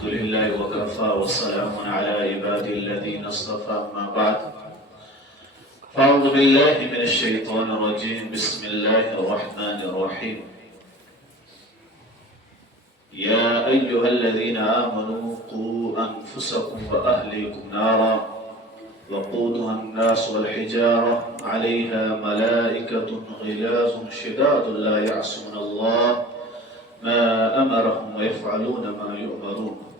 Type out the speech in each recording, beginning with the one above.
الحمد لله وكفى وسلام على عباد الذين اصطفى أما بعد فأعوذ بالله من الشيطان الرجيم بسم الله الرحمن الرحيم يا أيها الذين آمنوا قوا أنفسكم وأهليكم نارا وقودها الناس والحجارة عليها ملائكة غلاظ شداد لا يعصون الله ما أمرهم ويفعلون ما يؤمرون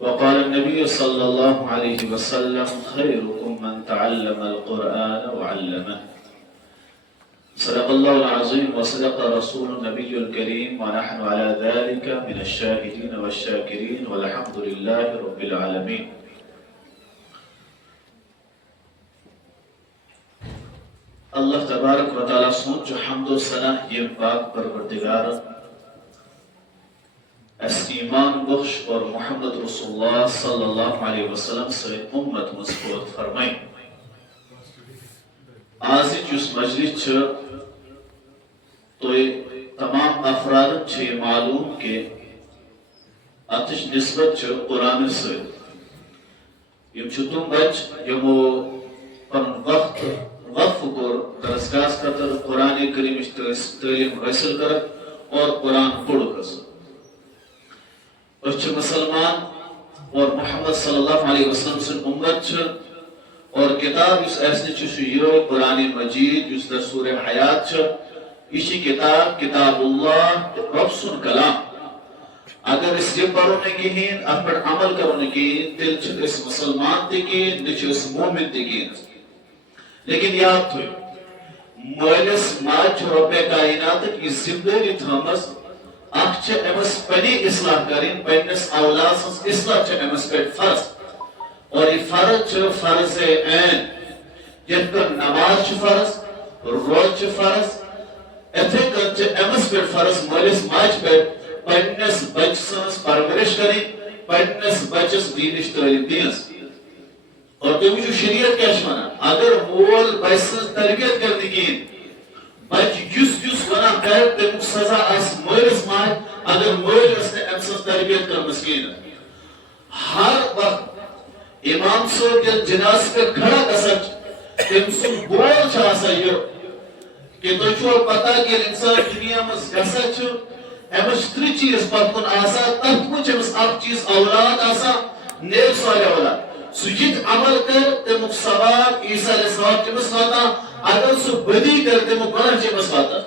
وقال النبي صلى الله عليه وسلم خيركم من تعلم القرآن وعلمه صدق الله العظيم وصدق رسول النبي الكريم ونحن على ذلك من الشاهدين والشاكرين والحمد لله رب العالمين اللہ تبارک و تعالیٰ سن جو حمد و ثنا یہ پاک پروردگار اس ایمان بخش اور محمد رسول اللہ صلی اللہ علیہ وسلم سے امت مضبوط فرمائیں آج جس مجلس تو تمام افراد چھ معلوم کہ اتش نسبت قرآن سے یم تم بچ یمو پن وقت وقف کور درسگاہ خاطر قرآن کریم تعلیم حاصل کر اور قرآن پڑھ کر مسلمان اور محمد صلی اللہ علیہ وسلم سے امت اور کتاب اس ایسے یہ قرآن مجید جس در سورہ حیات یہ کتاب کتاب اللہ رب سن کلام اگر اس یہ پڑھو نے کہیں ات پر عمل کرو نے کہیں دل اس مسلمان تے کہیں نچ اس مومن تے کہیں لیکن یاد تھوئی مولس ماج رب کائنات کی زندگی تھامس اخ چھ امس پنی اصلاح کریں پنس اولاد اصلاح چھ امس پہ فرض اور یہ فرض چھ فرض عین جن پر نماز چھ فرض روز چھ فرض ایتھے کر چھ امس پہ فرض مولس ماج پہ پنس بچ سنس پرورش کریں پنس بچس دینش تعلیم دینس اور تو جو شریعت کیا شمانا اگر مول بچس تربیت کرنے کی بچ جس ونا کر تم سزا اس مولس ماج اگر مول اس نے امسس تربیت کر مسکین ہر وقت امام صاحب کے جناز پہ کھڑا کسچ تم سن بول چھا سا یہ کہ تو چھو پتا کہ انسان دنیا میں گسا چھو امس تری چیز پتکن آسا تب کچھ امس اب چیز اولاد آسا نیک سوال اولاد سجد عمل کر تم ثواب عیسیٰ علیہ السلام کے مسواتا اگر سو بدی کر تم گناہ کے مسواتا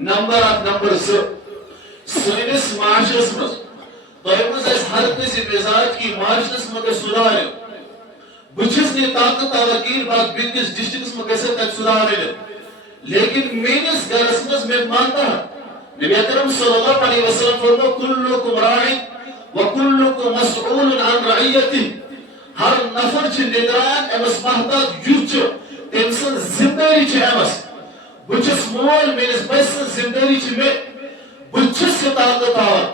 نمبر 8 نمبر 2 سنس معاشرس مز دویمز اس ہر کسی مزاج کی معاشرس مگر سدھار ہے بچس نے طاقت وکیل بات بنکس ڈسٹرکٹس میں کیسے تک سدھار ہے لیکن مینس گرس مز میں مانتا نبی اکرم صلی اللہ علیہ وسلم فرمو کلکم راعی وکلکم مسئول عن رعیتی ہر نفر چھ نگران امس محتاج یوچ تمسن زندگی چھ امس بچس مول میرس بچسن زندگی چھ میں بچس سے طاقت آور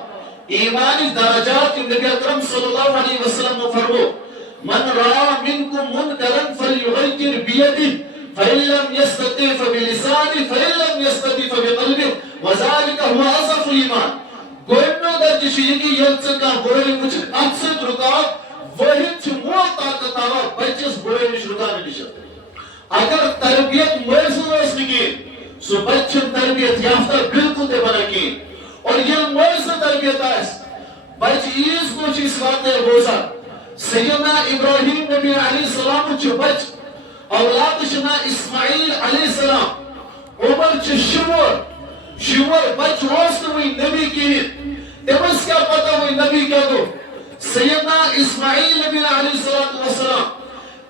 ایمانی درجات نبی اکرم صلی اللہ علیہ وسلم فرمو من را منکم منکرن فلیغیر بیدی فإن لم يستطع فبلسانه فإن لم يستطع فبقلبه وذلك هو أضعف الإيمان گوئنو درجہ شیئی یلچ کا گوئن کچھ اکثر رکاوٹ وہی چمو طاقت آوا بچس بوئے نش رکانے نشت اگر تربیت میسر اس نگی سو بچن تربیت یافتہ بالکل دے بنا کی اور یہ میسر تربیت آئیس بچ ایز کو چیز واقع بوزا سیدنا ابراہیم نبی علیہ السلام چھ بچ اولاد شنا اسماعیل علیہ السلام عمر چھ شمور بچ روست ہوئی نبی کی تمس کیا پتا ہوئی نبی کیا دو سیدنا اسماعیل نبی علیہ السلام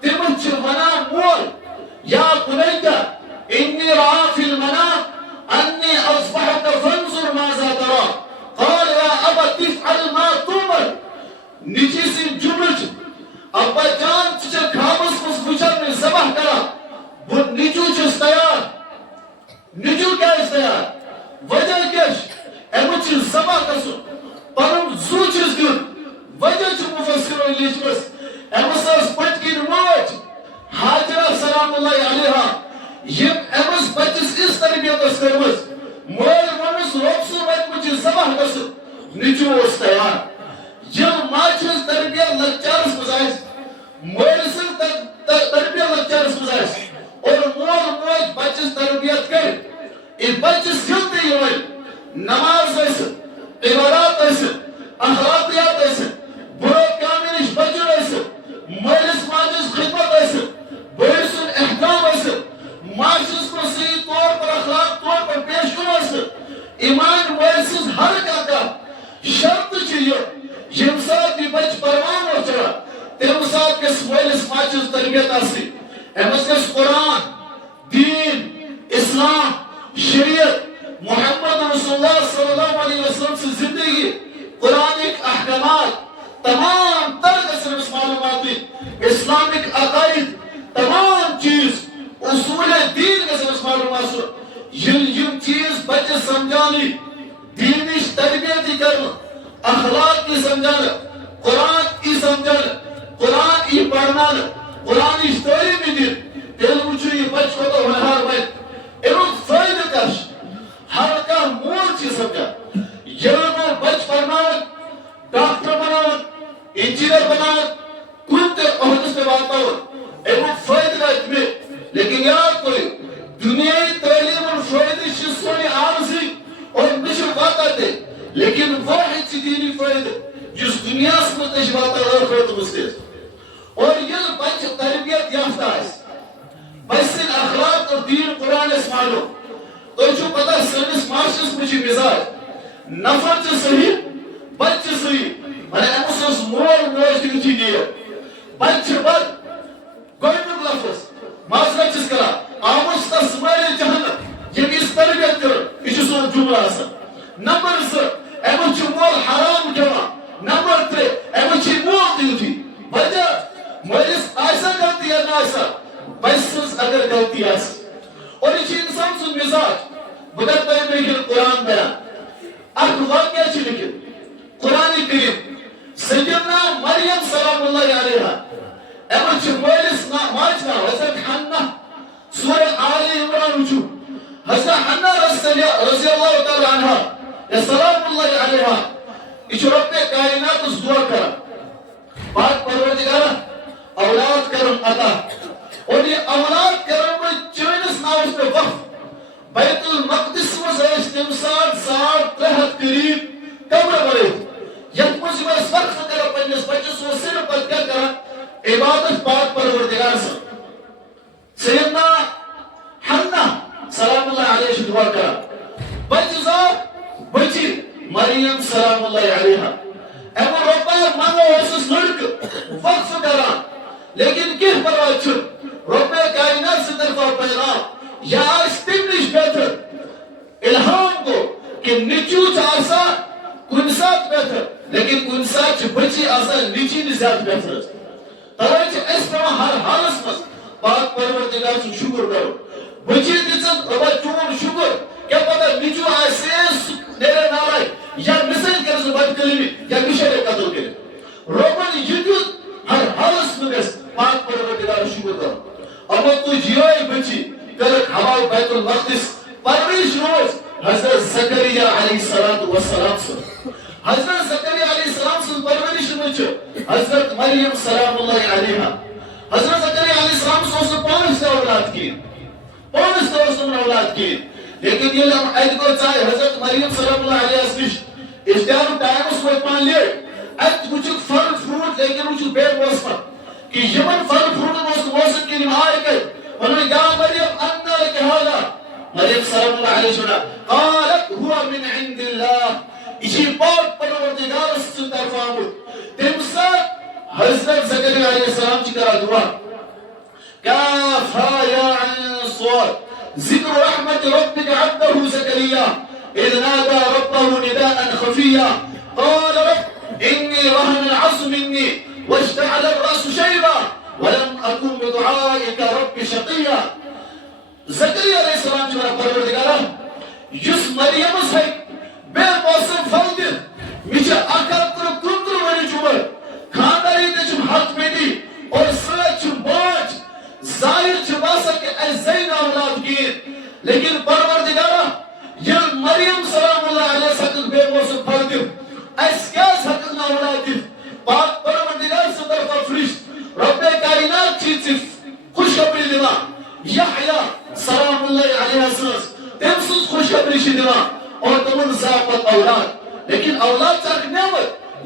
تمس چھ منا مول یا بنیتا انی رعا فی المنام انی اصبحت فانظر ماذا ترا قال یا ابا تفعل ما تؤمر نیچی سی جملچ ابا جان چھ کھامس مس بچر میں زبح کرا وہ نیچو چھ تیار نیچو کیا اس تیار وجہ کیش ایمچ زبح کسو پرم زو چیز دیون وجہ چھ مفسرون لیچ بس ایمس اس پٹ کی نموچ حاجرہ سلام اللہ علیہا یہ ایمس بچس اس تربیت اس کرمس مول ونس روکسو بچ مجھے زبح کسو نیچو اس تیار یہ ماچھز تربیت لکچارس مزائز مولسن تربیت لکچارس مزائز اور مول موج بچس تربیت کر یہ بچس سلتے ہوئے نماز ایسے عبادات ایسے اخلاقیات ایسے برو کاملش بچن ایسے مولس ماجس خدمت ایسے بڑسن احکام ایسے معاشرس کو صحیح طور پر اخلاق طور پر پیش کرو ایسے ایمان مولسز ہر کا شرط چاہیے یم سات یہ بچ پروان ہو چڑھا تم سات کس مولس ماجس تربیت آسی امس کس قرآن دین اسلام شریعت محمد رسول اللہ صلی اللہ علیہ وسلم سے زندگی قرآنک احکامات تمام تر قسم معلومات اسلامک عقائد تمام چیز اصول دین قسم معلومات یم چیز بچے سمجھانی دینش تربیتی کرنا اخلاق کی سمجھانا قرآن کی سمجھانا قرآن کی پڑھنا قرآن کی تعلیم دین تیل وچھو یہ بچ کو تو ہنہار بچ ایک فائدہ کش ہر کا مول چیز سمجھا یہ بچ پڑھنا ڈاکٹر بنانا انجینئر بنانا کچھ عہدے سے بات ہو ایک فائدہ میں لیکن یاد کوئی دنیای تعلیم اور فائدہ شسونی عارضی اور مشر واقع ہے لیکن واحد سی دینی فائدہ جس دنیا سے متشبات اور خود مسئلہ اور یہ بچ تربیت یافتہ ہے بچن اخلاق اور دین قرآن اس معلوم تو جو پتہ سنس معاشرس مجھے مزاج نفر چھ صحیح بچ صحیح میں نے امسوس مول موج دیتی دیا بچ بد گوئنک لفظ معاشرت چیز کرا آموز تا سمائل جہنم یہ اس تربیت کر اس سور جملہ آسا نمبر سر امس مول حرام جمع نمبر 3 امس مول دیتی وجہ مولس ایسا غلطی ہے ناسا بچس اگر غلطی آسا اور یہ انسان سن مزاج بگر تر میں لکھن قرآن بیان اک واقعہ چھ لکھن قرآن کریم سیدنا مریم سلام اللہ علیہا امس مولس ماجنا حضرت حنہ سورہ آل عمران وچھو حضرت حنہ رضی اللہ تعالی عنہ یا سلام اللہ علیہا یہ رب کائنات اس دعا کرا پاک پروردگارہ اولاد کرم عطا اور یہ اولاد کرم میں چینس ناوش پہ وقف بیت المقدس میں زیش تمسار سار ترہت قریب کمرہ بڑے یک مجھے میں اس وقت کرا پنجس بچس وہ صرف پر کیا کرا عبادت پاک پروردگار سے سیدنا حنہ سلام اللہ علیہ سے دعا کرا بچزا بچی مریم سلام اللہ علیہ اما ربا مانو حسوس لڑک وقف کرا لیکن کس پرواہ چھو رب کائنات سے طرفہ پیغام یا استمنش بہتر الہام کو کہ نچو چاسا کنسات بہتر لیکن کنسات چھ بچی آسا نچی نزیاد بہتر ترائی چھ اس طرح ہر حالس مس پاک پروردگار سے شکر کرو بچی دیچن ربا چون شکر کیا پتہ نچو آسے نیرے نالائی یا مثل کرز بد کلمی یا مشہر قتل کرے روبن یدیوت ہر حالس مگس پاک پروردگار شکر کرو اما تو جیوئی بچی کرک حوال بیت المقدس پرویش روز حضرت زکریہ علیہ السلام سے حضرت زکریہ علیہ السلام سے پرویش مجھے حضرت مریم سلام اللہ علیہ حضرت زکریہ علیہ السلام سے اس نے 5 اولاد کی 5 اولاد کی لیکن یہ لم عید کو چاہے حضرت مریم سلام اللہ علیہ اسمش اشتیار ٹائم اس کو اتمان لے عید وچک فل فروٹ لیکن وچک بیر موسمت کہ یمن فل فروٹ موسم کی نمائی کر انہوں نے یا مریم انہ لکے حالا مریم سلام اللہ علیہ وسلم قالت ہوا من عند اللہ اسی پاک پروردگار سے طرف آمد تمسا حضرت زکریہ علیہ السلام چی کرا دعا کافا یا عن صوت ذکر رحمت ربک عبدہ زکریہ اذ نادا ربہ نداء خفیہ قال رب انی وہن العظم منی واشتعل الرأس شیبا ولم اکن بدعائک رب شقیہ زکریہ علیہ السلام چی کرا پروردگارا یس مریم سے بے موسم فلدر میچے اکتر کندر وری چوبر خانداری تے چم حق میں دی اور سرچ باج ظاہر چھباسا کہ اے زین اولاد گیر لیکن پروردگارہ یہ مریم سلام اللہ علیہ سکت بے موسم فلدر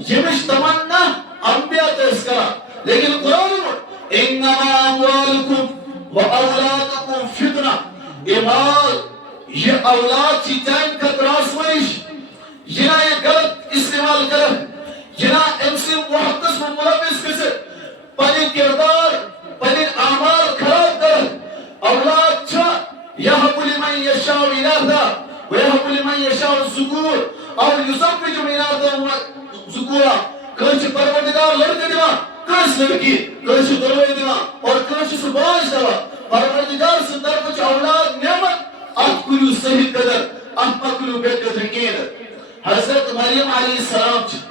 یمش تمنا انبیاء تذکرہ لیکن قرآن انما اموالکم و اولادکم فتنہ ایمال یہ اولاد چی جائن کا تراسویش جنا یہ غلط استعمال کر جنا امسی محدث و ملبس کسے پنی کردار پنی اعمال خراب کر اولاد چھا یحب لمن یشاء اناثا ویحب لمن یشاء الذکور اور یزوج من اناثا ذکورا کانچ پروردگار لڑکے دیوا کانچ لڑکی کانچ دروے دیوا اور کانچ سباش دیوا پروردگار سے طرف اولاد نعمت ات کلو صحیح قدر ات پکلو بے قدر کین حضرت مریم علیہ السلام چھ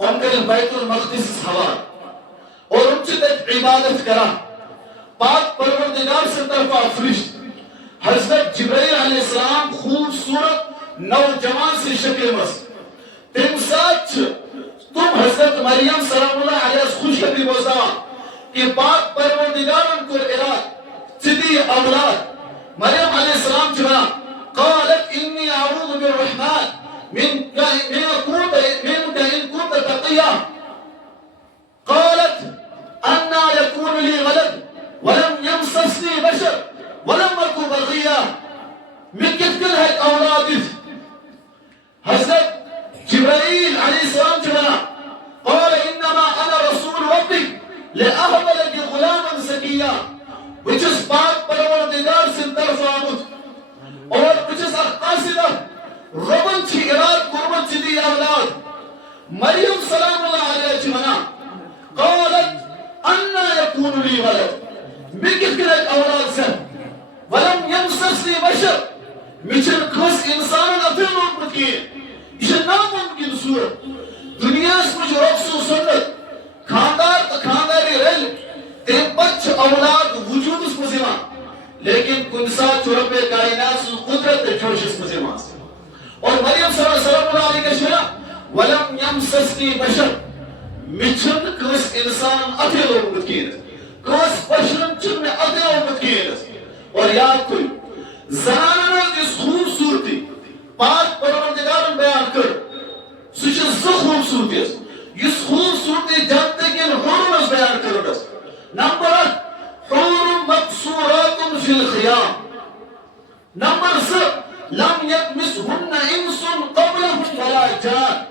ان کے بیت المقدس حوال اور ان سے تک عبادت کرا پاک پروردگار سے طرف فرشت حضرت جبرائیل علیہ السلام خوبصورت نوجوان سے شکل مس تم ساتھ تم حضرت مریم سلام اللہ علیہ خوش خبری بوزا کہ پاک پروردگار ان کو اراد صدی اولاد مریم علیہ السلام چنا قالت انی اعوذ بالرحمن منك إن كنت تقيا قالت أنى يكون لي ولد ولم يمسسني بشر ولم أكن بغيا من كل هاي أولادي حضرت جبرائيل عليه السلام جبنا قال إنما أنا رسول ربك لأهب لك غلاما زكيا which is part پروردگار سے طرف آمد اور which is قاصدہ ربن چی اراد قربن چی دی اولاد مریم سلام اللہ علیہ چمنا قالت انا یکون لی ولد مکت کنک اولاد سے ولم یمسسنی بشر مچن کس انسان اتر ممکن کی یہ ناممکن صورت دنیا اس مجھ رقص و سنت خاندار تا خانداری رل تیم بچ اولاد وجود اس مزیمان لیکن کنسا چورب کائنات قدرت جوش اس مزیمان سے اور مریم صلی اللہ علیہ وسلم ولم یمسسنی بشر مچن کس انسان اتھے لوگ کینس کس بشرن چن میں اتھے لوگ کینس اور یاد کوئی زنانہ اس خوبصورتی پاک پروردگار بیان کر سچ زو خوبصورتی اس خوبصورتی جانتے کہ حور بیان کرو نمبر 8 حور مقصورات فی الخیام نمبر 7 لم يطمسهن انس قبلهم ولا جان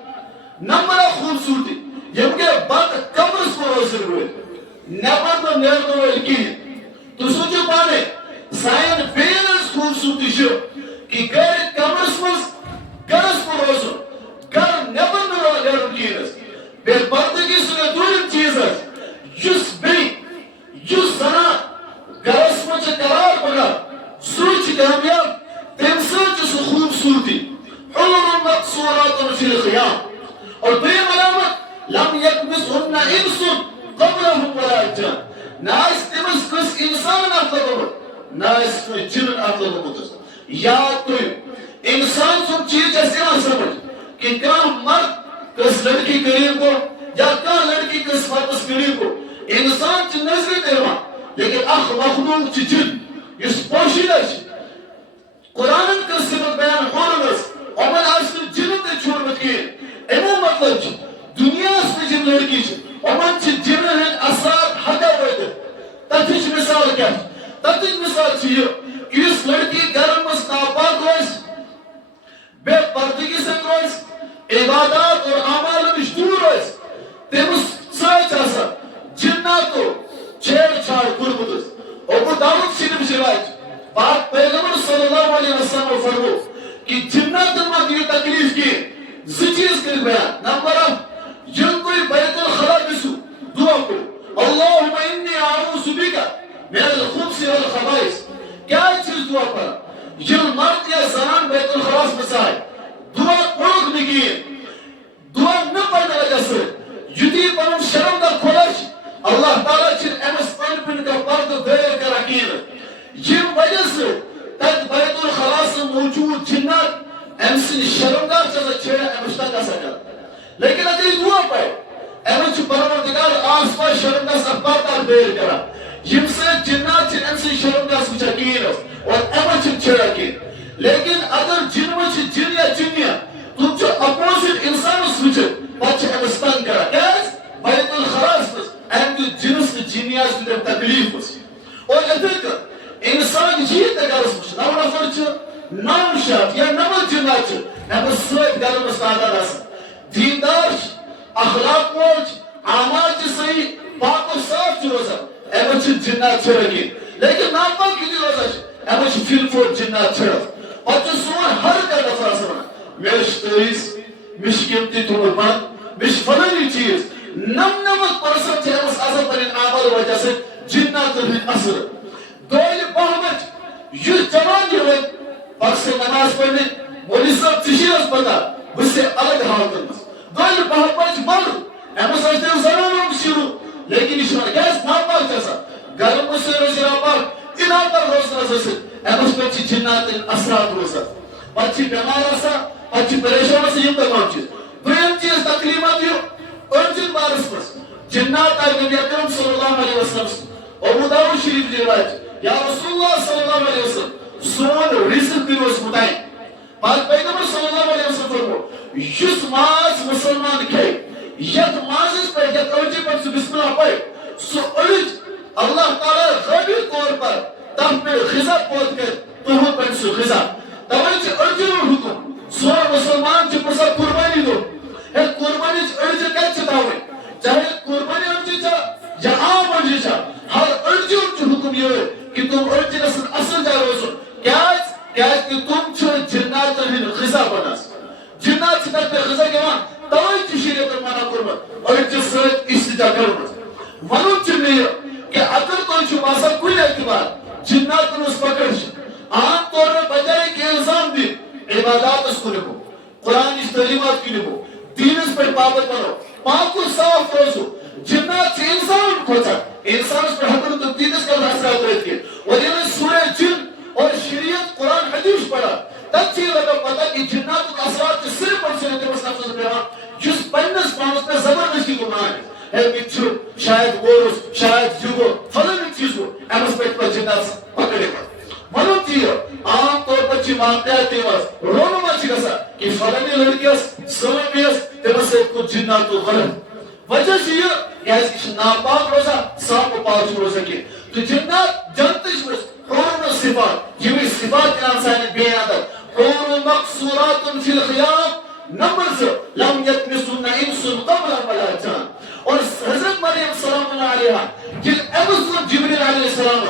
نمبر خوبصورتی جب کہ بات قبر کو روشن ہوئے نبر تو نیر تو الکی تو سوچو پانے سائن بیلنس خوبصورتی شو کہ گھر قبر کو گرس کو روشن گھر نبر تو گھر کی رس بے پردگی سے دور چیز ہے جس بھی جس سنا گرس کو قرار پڑا سوچ کامیاب تمساج اس خوبصورتی حور مقصورات فی الخیام اور دیم علامت لم یکمسهن انس قبلهم ولا جان ناس تمس کس انسان اطلب ناس کوئی جن اطلب یاد تو انسان سب چیز جیسے نہ سمجھ کہ کام مرد کس لڑکی قریب کو یا کام لڑکی کس مرد قریب کو انسان چی نظر دیوا لیکن اخ مخلوق چی جن اس پوشیدہ چی قرآن کا صفت بیان خورنس ومن اصل جنت چھوڑمت کی امو مطلب چھ دنیا اس میں جن لڑکی چھ ومن چھ جنن ہیں اثرات حقا ہوئے تتش مثال کیا تتش مثال چھ اس لڑکی گرم اس ناپاک روز بے پردگی سے روز عبادات اور اعمال مش دور روز تیمس سائے چاسا جناتو چھیڑ چھاڑ قربتس اور وہ دعوت شریف شرائج بات پیغمبر صلی اللہ علیہ وسلم فرمو کہ جنات میں یہ تکلیف کی زچیز کر بیان نمبر جن کوئی بیت الخلا بسو دعا کو اللہم انی اعوذ بک من الخبث والخبائث کیا چیز دعا پر جن مرد یا زنان بیت الخلاص مسائے دعا پڑھک نگیے دعا نہ پڑھنے وجہ سے جدی پنم شرم کا کھولش اللہ تعالیٰ چن امس پن کا پرد دیر کر رکھین جن وجہ سے تک بیت الخلاص موجود جنات امسن شرمگار چیزا چھیڑا امشتا کا سکر لیکن اگر دعا پائے امچ پروردگار آس پاس شرمگار سپاردار دیر کرا جن سے جنات چن امسن شرمگار سوچا کین اور امچ چھیڑا کین لیکن اگر جن وچ جن یا جنیا تم جو اپوزٹ انسان نظر مستعدد آسان دیندار اخلاق موج اعمال چھ صحیح پاک و صاف چھ روزان ایمن چھ جنات چھڑکی لیکن ناپاک کی روزان چھ ایمن چھ فیل فور جنات چھڑک اور چھ سون ہر کا نفر آسان میش تریس مش قیمتی تمر بند مش فلانی چیز نمت پرسن چھ ایمس آسان پر ان اعمال وجہ سے جنات رہن اثر دوئل بہمت یہ جوان یہ ہوئے پاک سے نماز پڑھنے مولی صاحب تشیرس پتا اس سے الگ حال کرنا دوئل بہمت مرد ایمس آجتے زنانوں شروع لیکن اشمار کیس ناپاک جیسا گرم مسئلہ رسیلہ پاک اناتر روزنا جیسے ایمس پچی جنات اثرات روزا پچی بیمار آسا پچی پریشان سے یہ تمام چیز دویم چیز تکلیمات یہ ارجن بارس پس جنات آئی نبی اکرم صلی اللہ علیہ وسلم ابو داود شریف جی روایت یا رسول اللہ صلی اللہ علیہ وسلم سون رزق دیروز متائیں پاک پیغمبر صلی اللہ علیہ وسلم فرمو یس ماز مسلمان کھائی یت مازس پر یت ارجی پر سو بسم اللہ پڑھ سو ارج اللہ تعالیٰ غیبی طور پر تم پر غذا پود کر تو پر سو غذا توجہ چھ ارجی رو حکم سو مسلمان چھ پرسا قربانی دو ہے قربانی چھ ارجی کت چتاوے چاہے قربانی ارجی چھ یا عام ارجی چھ ہر ارجی چھ حکم یہ ہے کہ تم ارجی نسل اصل جا روزو کیا کہ تم چھ جنات رہن غذا بناس جنات چھ تک پر غذا کیوان توئی چھ شریعت مانا کرمت اور چھ سرد استجا کرمت ونون چھ میں کہ اگر کوئی چھ باسا کوئی اعتبار جنات نوز پکڑش عام طور میں بجائے کہ الزام دی عبادات اس کو لکھو قرآن اس تعلیمات کی لکھو دین اس پر پابت بنو پاک و صاف روزو جنات چھ انسان کھوچا انسان اس پر حکم تو دین اس کا اثرات رہتی ہے اور یہ میں سورہ جن اور شریعت قرآن حدیث پڑھا تب چیز لگا پتا کہ جنات کا اثرات سے صرف اور صرف تیرے مسلم سے پیغام جس پنس پانس پر زبردستی گناہ ہے مچھو شاید گورس شاید جگو فلن چیز کو ایمس پیٹ پر جنات پکڑے گا معلوم چیز عام طور پر چی واقعات تیماز رونو ما چی گسا کہ فلنی لڑکیس سلمیس تیمس سے کچھ جنات تو غلط وجہ سے یہ کہ اس کی ناپاک روزہ صاف و پاک روزہ کی تو جنات جنتش میں حور صفات یہ بھی صفات کے نام سائن بیان ہے حور مقصورات فی الخیام نمبر سے لم یتمسن انس قبل ولا جان اور حضرت مریم سلام اللہ علیہا جن امس جبریل علیہ السلام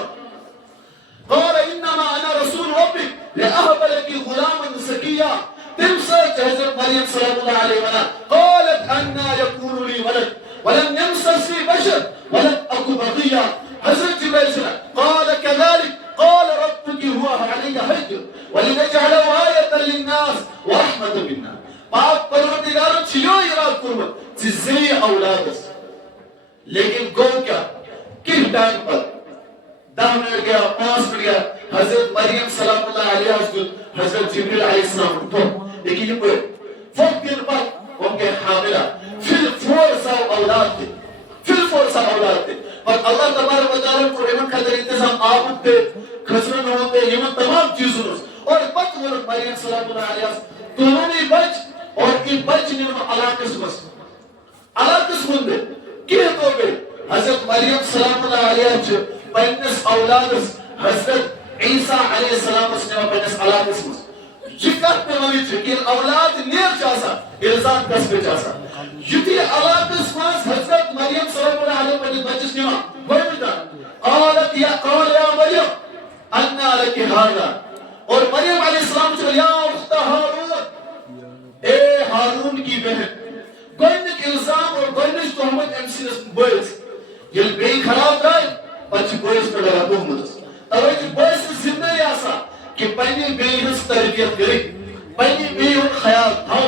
قال انما انا رسول ربک لأہب لکی غلاما زکیا تمسا حضرت مریم سلام اللہ علیہ قالت انا یکون لی ولد ولم يمسسني بشر ولم اكن بغيا حضرت جبريل قال كذلك قال ربك هو علي حج ولنجعله آية للناس ورحمة منا پاک پروردگارم چیو اراد کرمت چیزی اولادس لیکن گو کیا کس ٹائم پر 10 منٹ گیا 5 منٹ گیا حضرت مریم سلام اللہ علیہ حضرت جبریل علیہ السلام تو لیکن یہ کوئی فوق دن پر ان کے حاملہ پھر فورسا اولاد تھے پر اللہ تبارک و تعالیٰ کو ایمن خطر انتظام آبود دے خسرن ہوتے ایمن تمام چیزوں اور بچ ورد مریم سلام اللہ علیہ دونوں نے بچ اور ان بچ نے علاقس مندے کیا تو گئے حضرت مریم سلام اللہ علیہ پینس اولادس حضرت عیسیٰ علیہ السلام اس نے پینس علاقس مندے جکت میں ولی چھے کہ اولاد نیر چاسا الزام کس پہ چاسا یتی علاقس ماس حضرت مریم صلی اللہ علیہ وسلم بچس نیما گوئیتا قال یا مریم انا لکی حالا اور مریم علیہ السلام چھو یا اخت ہارون اے ہارون کی بہن گوئنک الزام اور گوئنک تحمد امسینس بوئیس یل بے خراب رائے بچ بوئیس پر لگا تحمدس توجہ بوئیس زندہ یاسا کہ پہلی بے ہنس تربیت کرے پہلی بے ہن خیال تھا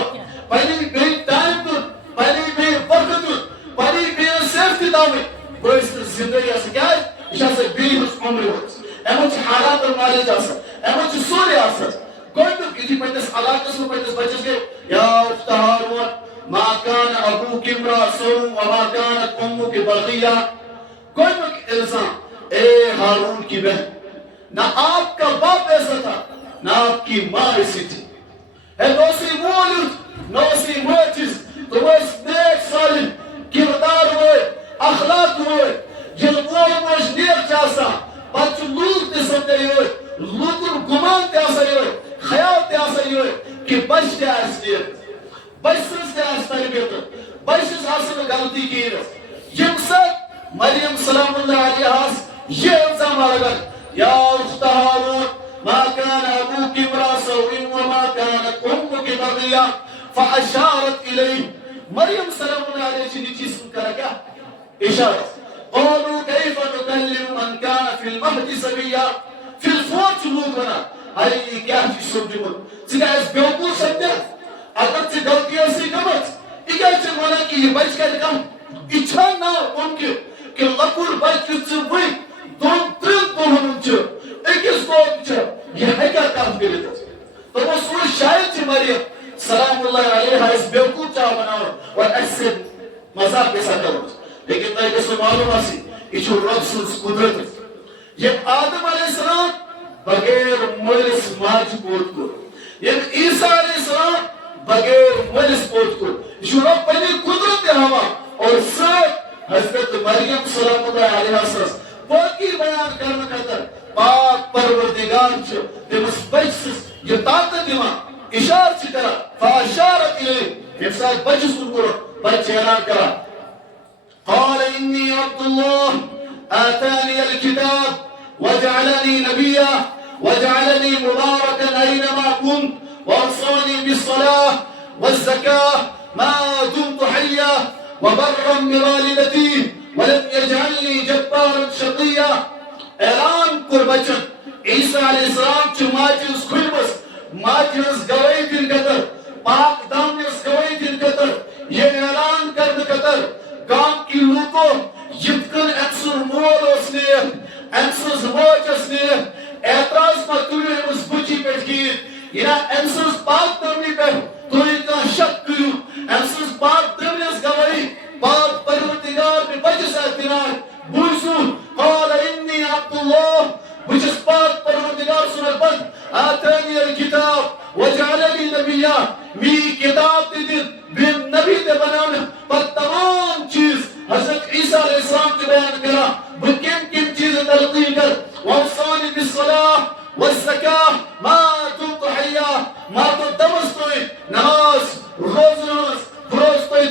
پہلی بے ٹائم دن پہلی بے وقت دن پہلی بے سیفٹی داوے بوئیس زندگی آسا کیا ہے اس آسا بے ہنس عمر ہوتا ایمن چھ حالات اور مالج آسا ایمن چھ سوری آسا کوئی تو کسی پہنس علاقس میں پہنس بچس گئے یا اخت ہارون ما کان ابو کمرا سورو وما کانت امو کی بغیہ کوئی تو الزام اے ہارون کی بہن نہ آپ کا باپ ایسا تھا نہ آپ کی ماں ایسی تھی ہے نوسی مولد نوسی موچز تو وہ اس نیک سالم کردار ہوئے اخلاق ہوئے جن مول موش نیر چاسا بچ لوگ تے سمجھے ہوئے لوگن گمان تے آسا ہوئے خیال تے آسا ہوئے کہ بچ تے آس نیر بچس تربیت بچس غلطی کی یم سات مریم سلام اللہ علیہ یہ الزام لگا یا اخت ہارون ما كان ابوك امرا سوء وما كانت امك بغيا فاشارت اليه مریم سلام اللہ علیہ نے چیز کرا کیا اشارت قالوا كيف نكلم من كان في المهد صبيا في الفوت لوگنا اي کیا چیز سمجھو اس بیوقوف سمجھا اگر سے غلطی ایسی گمت یہ چھ مانا کہ یہ بچ کر کم اچھا نہ ممکن کہ لکور بچ سے وہی دون ترین دون چھ ایکس دون چھ یہ ہے کیا کام کرے تو وہ سوئی شاید چھ مریم سلام اللہ علیہ اس بیوقوف چاہ بناو اور ایسے مذاق کے ساتھ کرو لیکن تو یہ معلوم آسی یہ چھو رب سنس قدرت یہ آدم علیہ السلام بغیر ملس ماج پوت کو یہ عیسیٰ علیہ السلام بغیر ملس پوت کو یہ رب پہلی قدرت ہوا اور سب حضرت مریم سلام اللہ علیہ السلام باقی بیان کرنا کہتا پاک پروردگار چھو تمس بچس یہ طاقت دیما اشار چھ کرا فاشارت الیہ یہ ساتھ بچس ان کو بچ اعلان کرا قال انی عبد اللہ آتانی الكتاب وجعلني نبيا وجعلني مباركا اينما كنت واوصاني بالصلاه والزكاه ما دمت حيا وبرا بوالدتي ولم يجعلني جبارا شقيا اعلان قربچن عیسیٰ علیہ السلام چھ ماجس کھلمس ماجس گواہی دن قدر پاک دامنس گواہی دن قدر یہ اعلان کرنے قدر گام کی لوگوں یتکن امسر مول اس نے امسر موج اس نے اعتراض پر توی اس بچی پیٹ کی یا امسر پاک دمنی پر توی کا شک کیوں امسر پاک دمنیس گواہی پاک پروردگار میں بچس اعتراض بوزو قال انی عبداللہ بچس پاک پروردگار سنر بند آتانی الکتاب وجعلنی نبیہ می کتاب دن بن نبی دے بنانا پر تمام چیز حضرت عیسیٰ علیہ السلام کے بیان کرا بکن کن چیزیں تلقین کر وَوْصَانِ بِالصَّلَاةِ وَالزَّكَاةِ مَا دُمْتُ حَيَّا ما تو دمستوئی نماز روزناز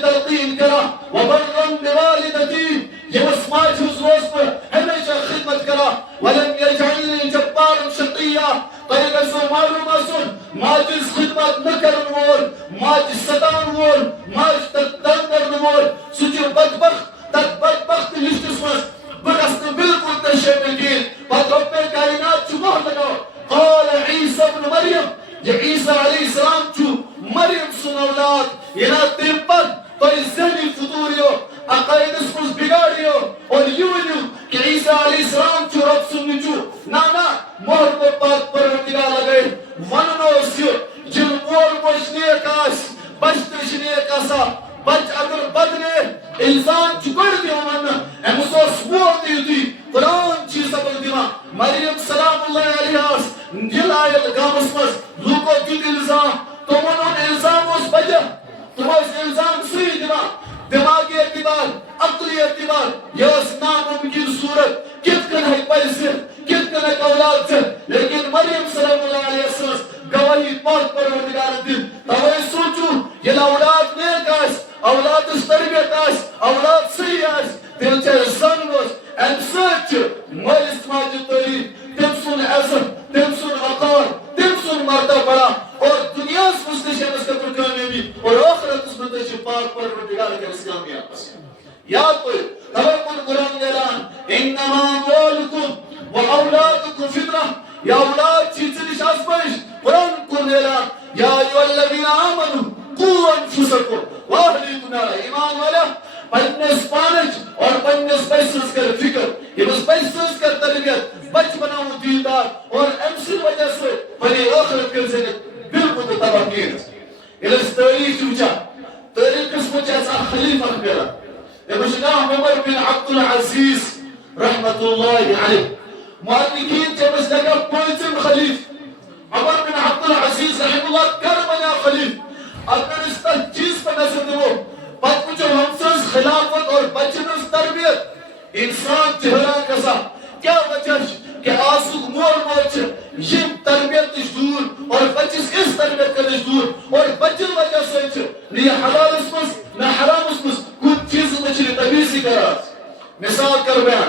تلقین کرا وَبَرًّا بِوَالِدَتِي یہ مسماج روز پر ہمیشہ خدمت کرا وَلَمْ يَجْعَلْنِي جَبَّارًا شَقِيًّا طریقہ سو معلوم سن ماجس خدمت نہ کرن وول ماجس ستان وول ماج تنگ کرن وول سچو بدبخت لسٹس مز بگست بالکل تشامل کین پتہ رب کائنات چھ مہر لگاو قال عیسی ابن مریم یہ عیسیٰ علیہ السلام چھ مریم سن اولاد یہ تم پر تو ذہنی فطوریو عقائد اس کو بگاڑیو اور یوں کہ عیسیٰ علیہ السلام چھ رب سن چھ نانا مہر کو پاک پروردگار لگے وننو سیو جن مول موش نیک آس بچتش نیک آسا بچ اگر بدنے الزام چکر دیو من امسوس مول دیو دی قرآن چیز سبل دیما مریم سلام اللہ علیہ آس دل آئل گامس مز لوگو دیت الزام تو منون الزام اس بجا تم اس الزام سوئی دیما دماغی اعتبار عقلی اعتبار یہ اس ناممکن صورت کت کن ہے پیسے کت کن ہے اولاد سے لیکن مریم سلام اللہ علیہ السلام گواہی پاک پروردگار دن توائی سوچو یہ اولاد نیک آس اولاد اس تربیت آس اولاد صحیح آس دل چاہے زن وز ام سچ مالس ماجد تعلیم تم سن عزم تم سن وقار تم سن مرتبہ بڑا اور دنیا اس مستشن اس کا کامیابی اور آخرت اس مستشن پاک پروردگار کا اس کامیاب یاد تو توقل قرآن اعلان انما اموالکم و اولادکم فتنہ یا اولاد چیزنش آزمائش قرآن قرآن اعلان یا ایوہ الذین آمنوا قوا انفسکم واہلیکم نارا ایمان والا پنیس پانچ اور پنیس پیسنس کر فکر یہ بس پیسنس کر تربیت بچ بناؤ دیندار اور امسل وجہ سے بنی آخرت کر سے بالکل تباہ کیے اس تاریخ چوچا تاریخ اس کو چاہتا خلیفہ پیرا یہ مشنا عمر بن عبد العزیز رحمت اللہ علیہ مالکین جب اس لگا پویتم خلیف عمر بن عبد العزیز رحمت اللہ کر بنا خلیف اگر اس تک چیز پر نظر دو بات مجھے ہمسز خلافت اور بچنس تربیت انسان چہرہ کسا کیا وجہ کہ آسوک مول موچ یم تربیت دور اور بچس اس تربیت کرنے دور اور بچن وجہ سے نہ حلال اسمس نہ حرام اسمس کچھ چیز بچنے تبھی سی کراس مثال کر بیان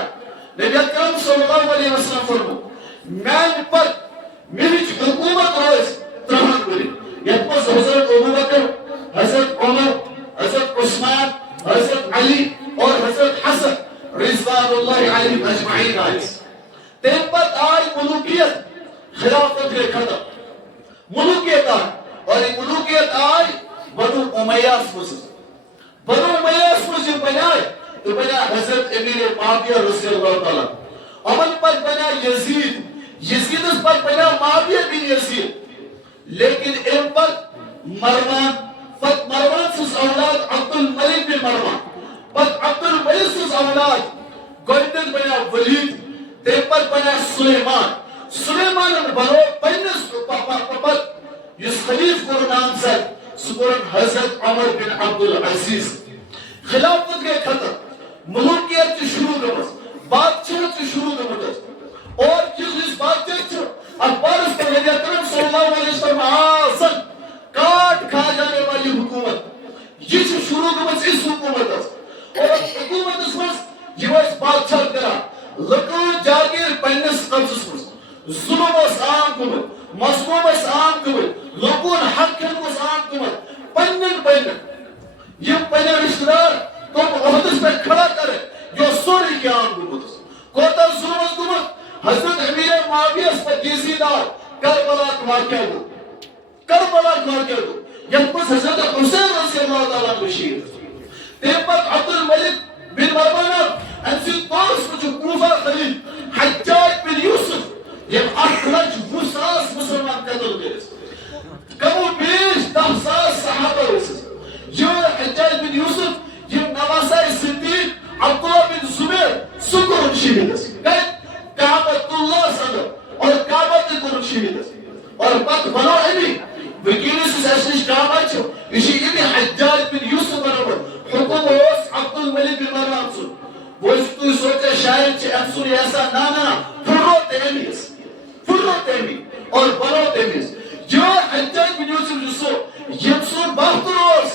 نبی اکرم صلی اللہ علیہ وسلم فرمو میں پر میری حکومت روز ترہن بری یتمس حضرت ابو بکر حضرت عمر حضرت عثمان حضرت علی اور حضرت حسن رضوان اللہ علیہ اجمعین آئیس تیم پر آئی ملوکیت خلافت کے ختم ملوکیت آئی اور یہ ملوکیت آئی بنو امیاس مسلم بنو امیاس مسلم بنائے تو بنا حضرت امیر معاویہ رضی اللہ تعالیٰ امن پر بنا یزید اس پر بنا معاویہ بن یزید لیکن ان پر مروان سس اولاد عبد الملک بن مروان پت عبد الملک سس اولاد گوندن بنا ولید تیم پر بنا سلیمان بنو پینس پپت یس خلیف کو نام سر سکورن حضرت عمر بن عبد العزیز خلافت کے ختم ملوکیت کی شروع گمس بادشاہ کی شروع گمس اور جس بادشاہ چھو اخبارس پر نبی اکرم صلی اللہ علیہ وسلم آسن کاٹ کھا جانے والی حکومت یہ شروع گمس اس حکومت اور حکومت اس مس یہ اس بادشاہ کرا لکو جاگیر پینس قبض اس ظلم اس عام گمت مظلوم اس عام گمت لکون حق اس عام گمت پینن یہ پہلے رشتہ دار تو عہدس پہ کھڑا کرے جو سوری کے عام گمت کوتا ظلم اس گمت حضرت امیر معاویہ پر جیزیدار کربلا واقعہ ہو کربلا واقعہ ہو یہ پس حضرت حسین رضی اللہ تعالیٰ کو شیر تیم پر عبد الملک بن مروان انسی طورس کو جو کوفہ خلیل حجاج بن یوسف یہ اخرج وساس مسلمان قتل گئے کمو بیش 10,000 صحابہ رسس یہ حجاج بن یوسف یہ نواسہ صدیق عبداللہ بن زبیر سکرن شہیدس کعبت اللہ صدر اور کعبت قرن شہیدس اور پت بنو ایمی وکیلی سے سیشنش کعبت چھو اسی ایمی حجاج بن یوسف برابر حکم روس عبد الملک بن مروان سن وہ اس تو سوچے شاید چھے انسون ایسا نانا فرروت ایمی اور بنوت ایمی جو حجاج بن یوسف جسو یمسون باختروس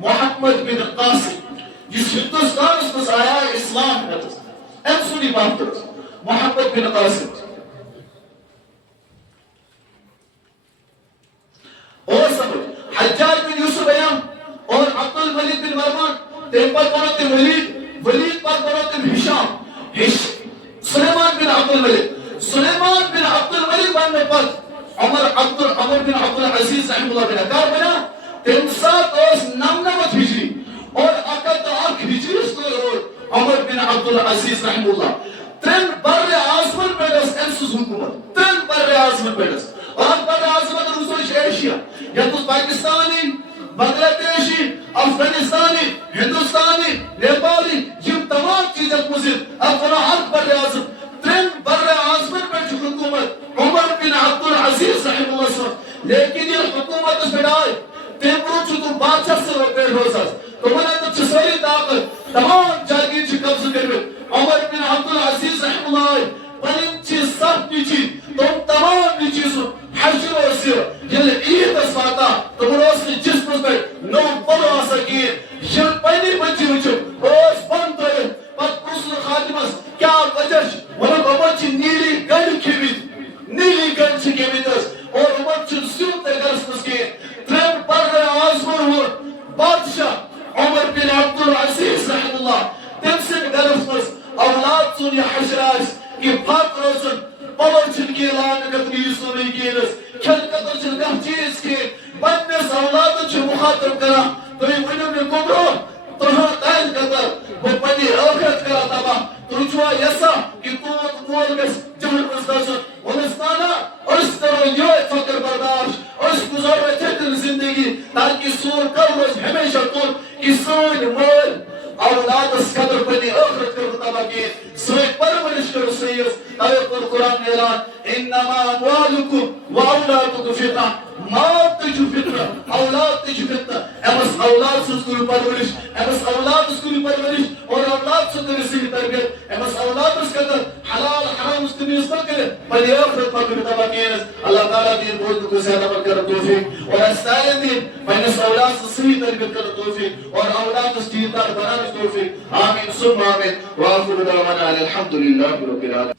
محمد بن قاسم جس ہندوستان اس پس آیا اسلام کرتا انسونی باختروس محمد بن قاسم اور سمجھ حجاج بن یوسف ایام اور عبد الملک بن مروان تیم پر بنوتے ولید پر بنوتے ہشام سلیمان بن عبد الملک بننے پر عمر بن عبد العزیز رحمہ اللہ بن اکار بنا تیم ساتھ اوس نمت ہجری اور اکت آنکھ ہجری اس کو عمر بن عبد العزیز رحمہ اللہ ترین بر آزمن پیڑس انسوز حکومت ترین بر آزمن پیڑس اور بر آزمن روسوش ایشیا یا تو پاکستانی بنگلہ دیشی افغانستانی ہندوستانی نیپالی یہ تمام چیزیں مزید اپنا حق بر آزم ترین بر آزمن پیڑ حکومت عمر بن عبد العزیز رحمہ اللہ صلی اللہ لیکن یہ حکومت اس پیڑائی تیمرو چھو تو بادشاہ سے پیڑ ہو ساس تو منہ تو چسوری طاقت تمام جاگیر چھ قبض کرو عمر بن عبد العزیز رحم اللہ پنن چیز سب نیچی تم تمام نیچی سو حجر و سیر یل عید اسواتا تم روز جسم پر نو پلو آسا کیے یل پینی بچی وچو روز بند ہوئے پت پرسل خاتمس کیا وجہ ونک عمر چی نیلی گنڈ چھ کیمید اور عمر چی سیوت گرس مسکے ترین پر آزمر ہو بادشاہ عمر بن عبد العزیز رحم اللہ تم سے گرس مس اولاد سن یا حشراس کی پاک روزن پور چن کی لان کتنیس نمی کینس کھل قطر چن گم چیز کی بدنس اولاد چن مخاطب کرا تو یہ ونیو میں کمرو تو ہاں تائل قطر وہ پنی آخرت کرا تبا تو چوا یسا کہ قوت مول گس جہن مستاسن ونستانا اس طرح یہ فکر برداشت اس گزار میں تھکن زندگی تاکہ سور کر روز ہمیشہ کن کہ سون مول اولاد اس قدر پنی آخرت کر تبا کی سوئی پرورش کر سیس اوہ قرآن اعلان انما اموالکم و اولادکم فتنہ موت تجھو فتنہ اولاد تجھو فتنہ امس اولاد سن سکولی پرورش امس اولاد سکولی پرورش اور اولاد سن سکولی تربیت امس اولاد اس قدر حلال حرام اس دنیا فکر بل آخرت فکر تبکینس اللہ تعالیٰ دین بوجھ کو زیادہ عمل کر توفیق اور استائن دین بینس اولاد سے صحیح تربیت کر توفیق اور اولاد اس دیندار بنانے توفیق آمین ثم آمین وآخر دعوانا الحمدللہ رب العالمین.